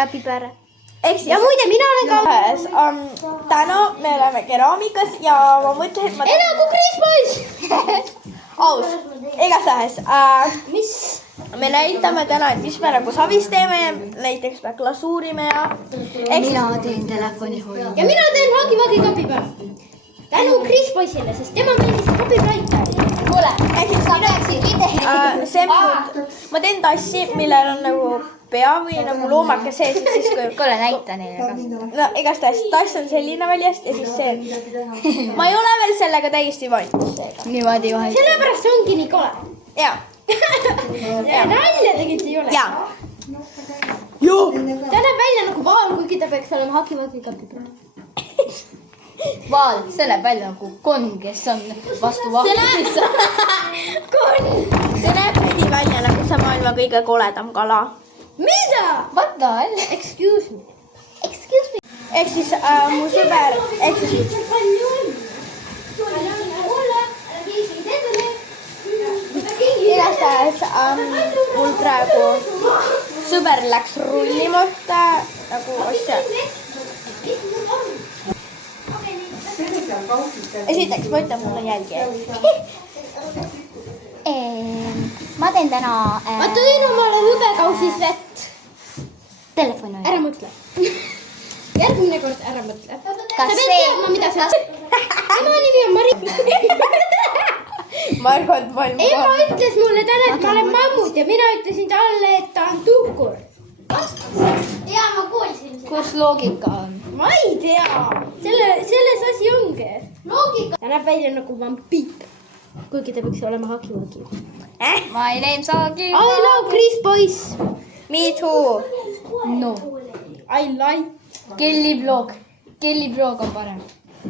Käpipääre. Ja muide, mina olen ka täna me oleme keraamikas ja ma mõtlesin, et ma Nagu Chris Boys! aus, igastahes me näitame täna, et mis me nagu savis teeme. Näiteks me glasuurime ja Mina teen telefoni hoida. Ja mina teen hagi-vagi kapipääre. Tänu Chris Boysile, sest tema meeldis copyrighter. Kuule, sa peaksid see ma teen tassi, millel on nagu pea või nagu loomake sees ja siis kui Kuule, näita neile ka. no igastahes tass on selline väljast ja siis see ma ei ole veel sellega täiesti valmis seega. Niimoodi vahel. Sellepärast see ongi nii kole. Ja. Nalja tegelikult ei ole. Ja. Ta näeb välja nagu vaal, kuigi ta peaks olema hagi-vagi kapipääre. Vaal, see näeb välja nagu konn, kes on vastu vahtisse. See näeb nii välja nagu see maailma kõige koledam kala. Mida? What the hell? Excuse me. Ehk siis mu sõber, ehk siis igastahes mul praegu sõber läks rullima ühte nagu asja. Esiteks ma ütlen, mul on jälgijaid. Ma teen täna Ma tõin omale hübekausis vett. telefoni hoida. Ära mõtle. Järgmine kord ära mõtle. Kas Sa pead see- teadma, mida sa... Tema nimi on Mari. Margot Valm. Ema ütles mulle täna, et ma olen mammut ja mina ütlesin talle, et ta on tuhkur. Jaa, ma kuulsin seda. Kus loogika on? Ma ei tea. Selles asi ongi. Loogika. Ta näeb välja nagu vampiir. Kuigi ta peaks olema hagi-vagi. My name's Agi. I love Chris Boys. Me too. No. I like. Kelly vlog on parem.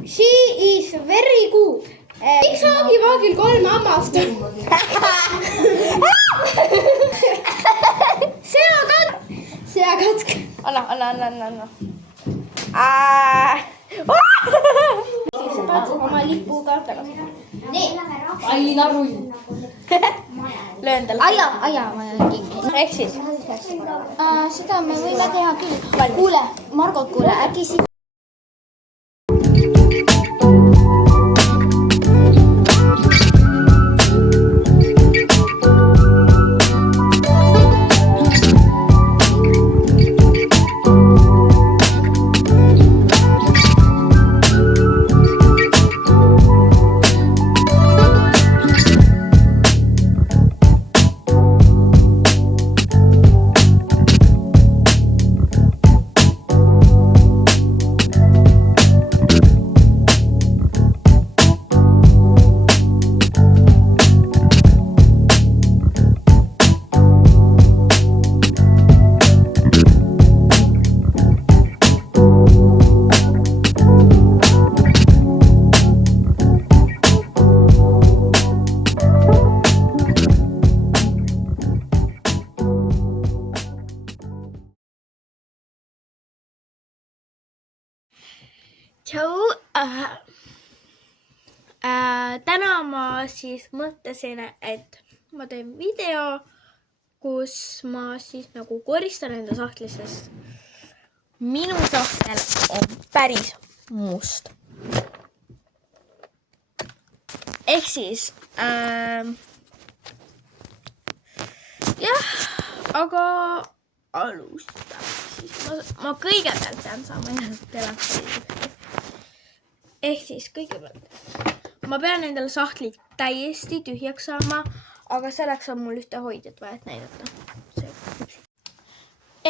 She is very good. Miks hagi-vagil 3 hammast on? Seakatk. Anna. Oma lipuga tagasi. Ai, narull. Löön talle. Aja, ma kinni. Ehk siis Seda me võime teha küll. Kuule, Margot, kuule, äkki siin... tšau. Täna ma siis mõtlesin, et ma teen video, kus ma siis nagu koristan enda sahtli, sest minu sahtel on päris must. Ehk siis jah, aga alustame siis. Ma kõigepealt pean saama endale telefoni. Ehk siis kõigepealt ma pean endale sahtlid täiesti tühjaks saama, aga selleks on mul ühte hoidjat vaja, et näidata.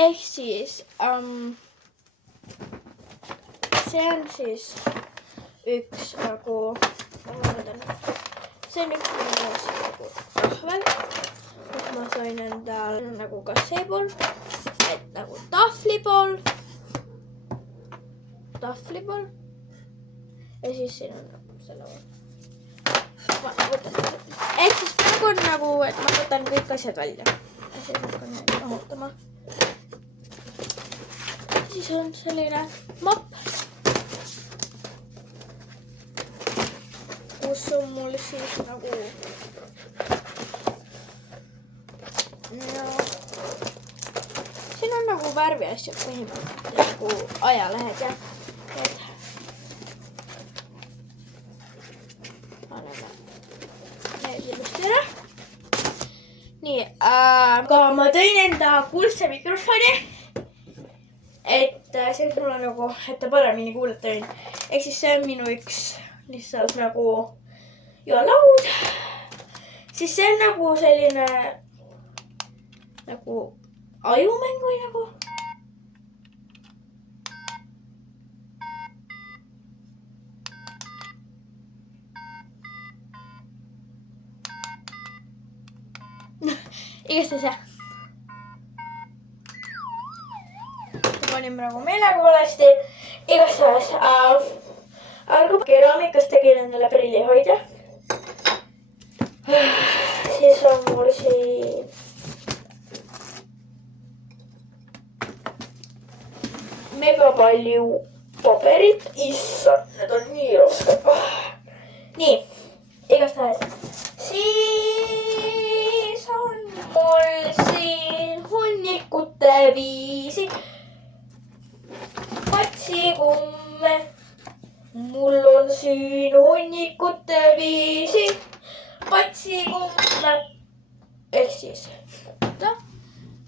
Ehk siis see on siis üks nagu, see on üks nagu rahvel. Ma sain endal nagu ka see pool, et nagu tahvli pool. Ja siis siin on nagu selle pool. Ehk siis praegu on nagu, et ma võtan kõik asjad välja. Ja siis hakkan mahutama. Siis on selline mopp, kus on mul siis nagu no, siin on nagu värviasjad põhimõtteliselt nagu ajalehed ja need. Paneme need ilusti ära. Nii, aga ma tõin enda kuldse mikrofoni, et see on mulle nagu, et ta paremini kuulata on. Ehk siis see on minu üks lihtsalt nagu joolaud. Siis see on nagu selline nagu ajumäng või nagu. Igastahes jah. Panime nagu meelega valesti. Igastahes algab keraamikas tegin endale prillihoidja. Siis on mul siin mega palju paberit. Issand, need on nii rasked. Nii, igastahes. Siis on mul siin hunnikute viisi patsikumme. Mul on siin hunnikute viisi patsikumme. Ehk siis,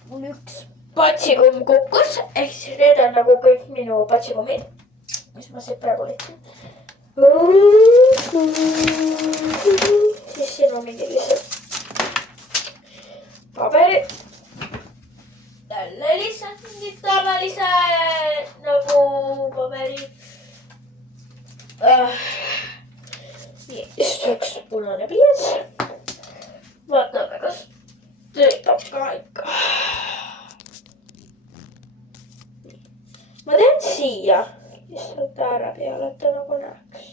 mul üks patsikumm kukkus. Ehk siis need on nagu kõik minu patsikummid, mis ma siit praegu leidsin. Siis siin on mingi lihtsalt paberid. Jälle lihtsalt mingid tavalised nagu paberid. Nii, just üks punane pliiats. Vaatame, kas töötab ka ikka. Ma teen siia lihtsalt ääre peale, et ta nagu näeks.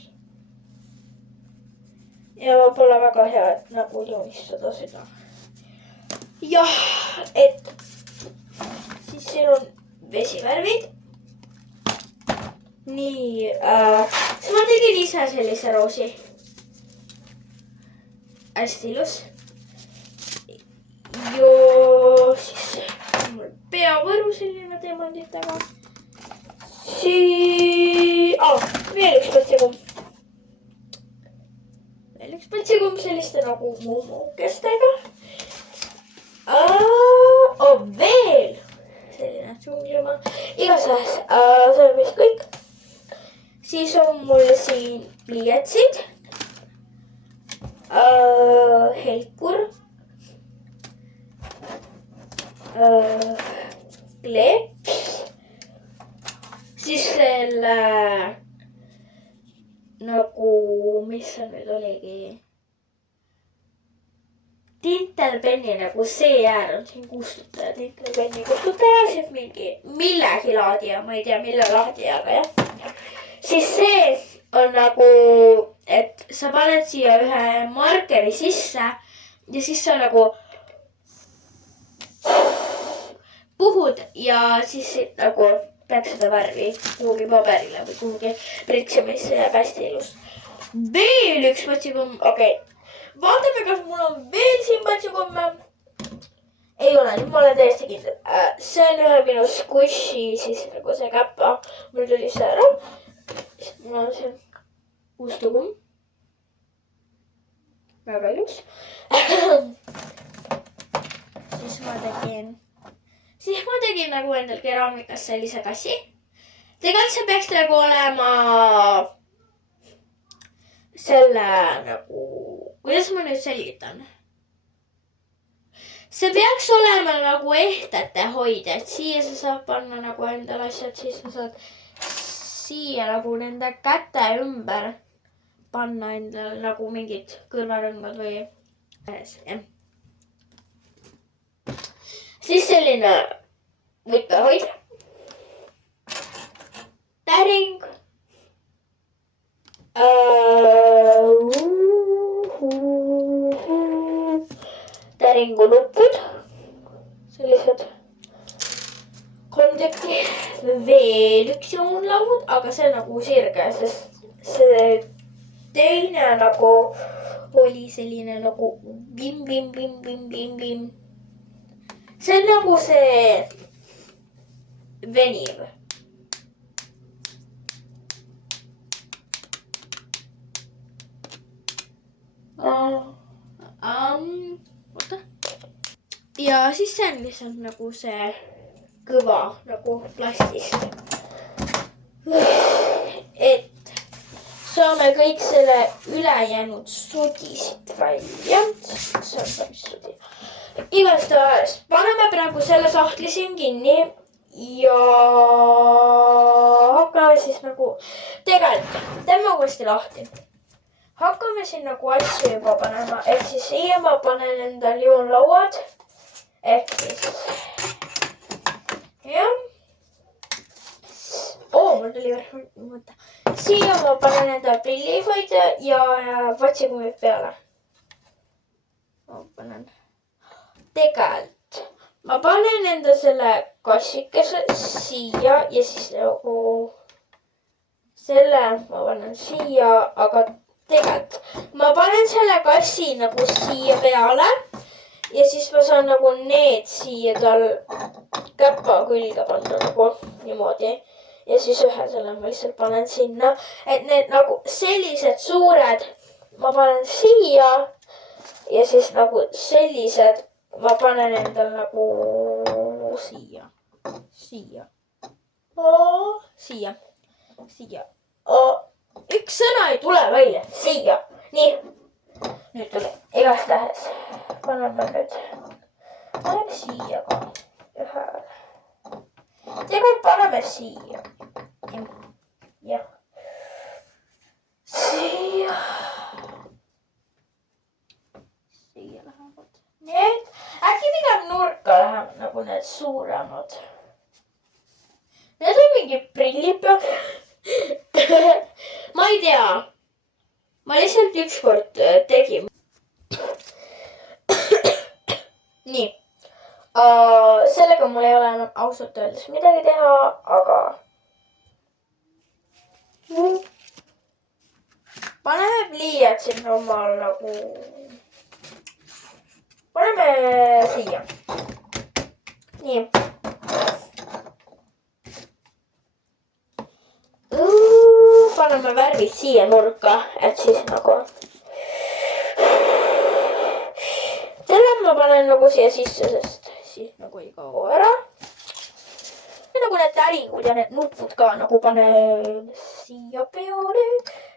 Ja pole väga hea, et nagu joonistada seda. Jah, et siis siin on vesivärvid. Nii, siis ma tegin ise sellise roosi. Hästi ilus. Ja siis mul peavõru selline teemantitega. Veel üks patsikumm. Veel üks patsikumm selliste nagu muumukestega. Veel selline džunglimaa. Igastahes, see on vist kõik. Siis on mul siin pliiatsid. Helkur. Kleeps. Siis selle nagu, mis see nüüd oligi? Tintelpenni nagu see äär on siin kustutaja, tintelpenni kustutaja, siis mingi millegi laadija, ma ei tea mille laadijaga jah. Siis see on nagu, et sa paned siia ühe markeri sisse ja siis sa nagu puhud ja siis nagu peaks seda värvi kuhugi paberile või kuhugi pritsimisse jääb hästi ilus. Veel üks patsikumm, okei. Vaatame, kas mul on veel siin patsikumme. Ei ole, nüüd ma olen täiesti kindel. See on ühe minu squishi, siis nagu see käpa. Mul tuli see ära. Mul on siin ustukumm. Väga ilus. Siis ma tegin nagu endal keraamikas sellise kassi. Tegelikult see peaks nagu olema selle nagu, kuidas ma nüüd selgitan? See peaks olema nagu ehtete hoidja, et siia sa saad panna nagu endal asjad, siis sa saad siia nagu nende käte ümber panna endal nagu mingid kõrvarõngad või siis selline võtmehoid, täring, täringulupud, sellised 3 tükki, veel üks joonlaud, aga see on nagu sirge, sest see teine nagu oli selline nagu bim. See on nagu see veniv. Oota. Ja siis see on lihtsalt nagu see kõva nagu plastist. Et saame kõik selle ülejäänud sodi siit välja. See on päris sodi. Igastahes paneme praegu selle sahtli siin kinni ja hakkame siis nagu tegelikult teeme uuesti lahti. Hakkame siin nagu asju juba panema, ehk siis siia ma panen endal joonlauad, ehk siis jah. Mul tuli mõte. Siia ma panen endal prillihoidja ja vatsikumid peale. Ma panen tegelikult. Ma panen enda selle kassikese siia ja siis nagu selle ma panen siia, aga tegelikult ma panen selle kassi nagu siia peale ja siis ma saan nagu need siia tal käpa külge panna nagu niimoodi. Ja siis ühe selle ma lihtsalt panen sinna, et need nagu sellised suured ma panen siia ja siis nagu sellised ma panen endal nagu siia. Üks sõna ei tule välja. Siia. Nii. Nüüd tuli. Igastahes. Paneme nüüd. Paneme siia ka. Ühele. Tegelikult paneme siia. Jah. Siia. Siia lähevad. Need. Äkki pigem nurka lähevad nagu need suuremad. Need on mingi prillid peal. Ma ei tea. Ma lihtsalt ükskord tegin. Nii. Sellega mul ei ole enam ausalt öeldes midagi teha, aga paneme pliiatsid omal nagu. Paneme siia. Nii. Paneme värvid siia nurka, et siis nagu. Selle ma panen nagu siia sisse, sest siis nagu ei kao ära. Nagu need täringud ja need nupud ka nagu panen siia peale,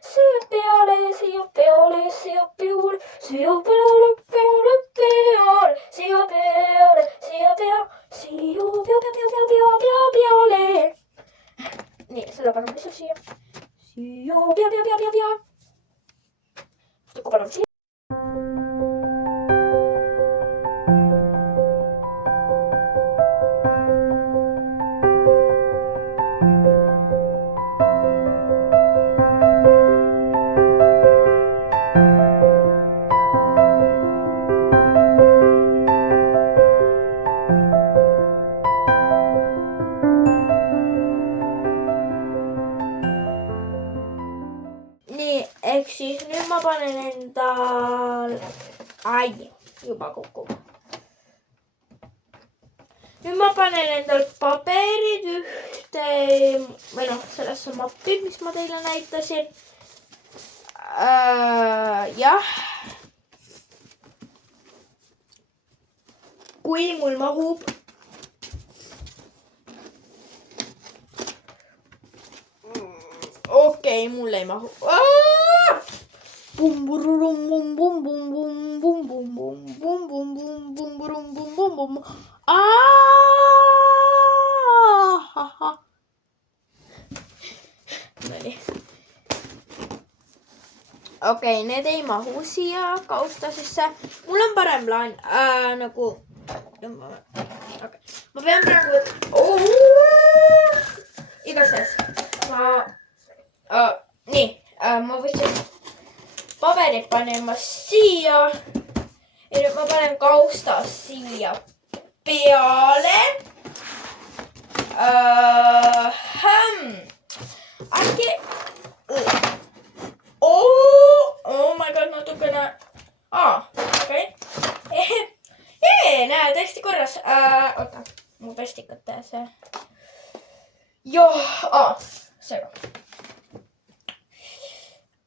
siia peale, siia peale, siia peale, siia peale, peale, peale, siia peale, siia peale, siia peale. Nii, selle paneme lihtsalt siia. Siia, pea. Kui paneme siia. Ehk siis nüüd ma panen endal. Juba kukub. Nüüd ma panen endal paberid ühte või noh, sellesse mappi, mis ma teile näitasin. Jah. Kui mul mahub. Okei, mul ei mahu. Bum burum bum bum bum bum bum bum bum bum bum bum burum bum bum bum. Nonii. Okei, need ei mahu siia kausta sisse. Mul on parem plaan nagu. Ma pean praegu. Igastahes. Nii, ma võtsin paberid panema siia ja nüüd ma panen kausta siia peale. Äkki. Oh my god, natukene. Okei. Näe, täiesti korras. Oota, mu pestikate see. Joo, see.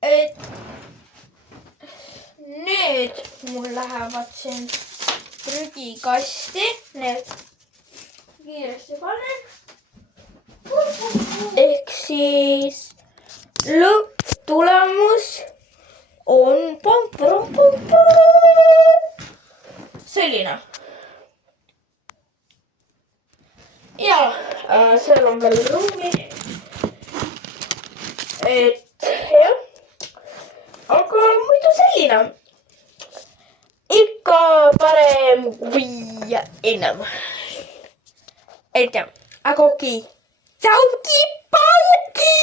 Et nüüd mul lähevad siin prügikasti. Need kiiresti panen. Ehk siis lõpptulemus on selline. Ja seal on veel ruumi. Et jah. Aga muidu selline. Ikka parem kui ennem. Et jah. Aga okei. Tšauki, pauki!